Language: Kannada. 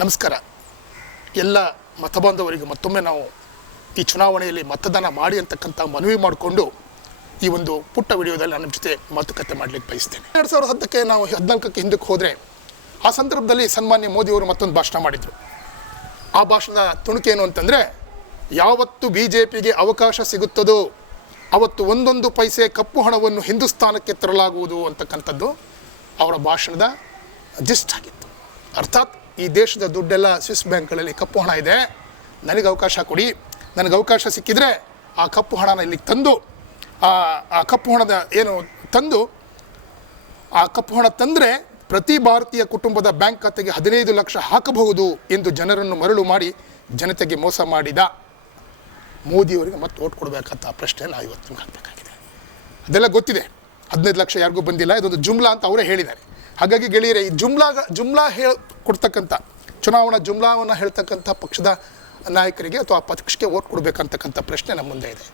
ನಮಸ್ಕಾರ. ಎಲ್ಲ ಮತಬಾಂಧವರಿಗೆ ಮತ್ತೊಮ್ಮೆ ನಾವು ಈ ಚುನಾವಣೆಯಲ್ಲಿ ಮತದಾನ ಮಾಡಿ ಅಂತಕ್ಕಂಥ ಮನವಿ ಮಾಡಿಕೊಂಡು ಈ ಒಂದು ಪುಟ್ಟ ವಿಡಿಯೋದಲ್ಲಿ ನಾನು ನಿಮ್ಮ ಜೊತೆ ಮಾತುಕತೆ ಮಾಡಲಿಕ್ಕೆ ಬಯಸ್ತೇನೆ. ಎರಡು ಸಾವಿರದ ಹತ್ತಕ್ಕೆ ನಾವು ಹದಿನಾಲ್ಕಕ್ಕೆ ಹಿಂದಕ್ಕೆ ಹೋದರೆ ಆ ಸಂದರ್ಭದಲ್ಲಿ ಸನ್ಮಾನ್ಯ ಮೋದಿಯವರು ಮತ್ತೊಂದು ಭಾಷಣ ಮಾಡಿದರು. ಆ ಭಾಷಣದ ತುಣುಕೇನು ಅಂತಂದರೆ, ಯಾವತ್ತು ಬಿ ಜೆ ಪಿಗೆ ಅವಕಾಶ ಸಿಗುತ್ತದೋ ಅವತ್ತು ಒಂದೊಂದು ಪೈಸೆ ಕಪ್ಪು ಹಣವನ್ನು ಹಿಂದೂಸ್ತಾನಕ್ಕೆ ತರಲಾಗುವುದು ಅಂತಕ್ಕಂಥದ್ದು ಅವರ ಭಾಷಣದ ಜಿಸ್ಟ್ ಆಗಿತ್ತು. ಅರ್ಥಾತ್ ಈ ದೇಶದ ದುಡ್ಡೆಲ್ಲ ಸ್ವಿಸ್ ಬ್ಯಾಂಕ್ಗಳಲ್ಲಿ ಕಪ್ಪು ಹಣ ಇದೆ. ನನಗೆ ಅವಕಾಶ ಕೊಡಿ. ನನಗೆ ಅವಕಾಶ ಸಿಕ್ಕಿದರೆ ಆ ಕಪ್ಪು ಹಣನ ಇಲ್ಲಿಗೆ ತಂದು, ಆ ಕಪ್ಪು ಹಣದ ಏನು ತಂದು, ಆ ಕಪ್ಪು ಹಣ ತಂದರೆ ಪ್ರತಿ ಭಾರತೀಯ ಕುಟುಂಬದ ಬ್ಯಾಂಕ್ ಖಾತೆಗೆ ಹದಿನೈದು ಲಕ್ಷ ಹಾಕಬಹುದು ಎಂದು ಜನರನ್ನು ಮರಳು ಮಾಡಿ ಜನತೆಗೆ ಮೋಸ ಮಾಡಿದ. ಮೋದಿಯವರಿಗೆ ಮತ್ತೆ ಓಟ್ ಕೊಡಬೇಕಂತ ಪ್ರಶ್ನೆ ನಾವು ಇವತ್ತು ಹಾಕಬೇಕಾಗಿದೆ. ಅದೆಲ್ಲ ಗೊತ್ತಿದೆ. ಹದಿನೈದು ಲಕ್ಷ ಯಾರಿಗೂ ಬಂದಿಲ್ಲ. ಇದೊಂದು ಜುಮ್ಲಾ ಅಂತ ಅವರೇ ಹೇಳಿದ್ದಾರೆ. ಹಾಗಾಗಿ ಗೆಳೆಯರೆ, ಈ ಜುಮ್ಲಾ ಜುಮ್ಲಾ ಹೇಳ ಕೊಡ್ತಕ್ಕಂಥ, ಚುನಾವಣಾ ಜುಮ್ಲಾವನ್ನು ಹೇಳ್ತಕ್ಕಂಥ ಪಕ್ಷದ ನಾಯಕರಿಗೆ ಅಥವಾ ಪಕ್ಷಕ್ಕೆ ಓಟ್ ಕೊಡಬೇಕಂತಕ್ಕಂಥ ಪ್ರಶ್ನೆ ನಮ್ಮ ಮುಂದೆ ಇದೆ.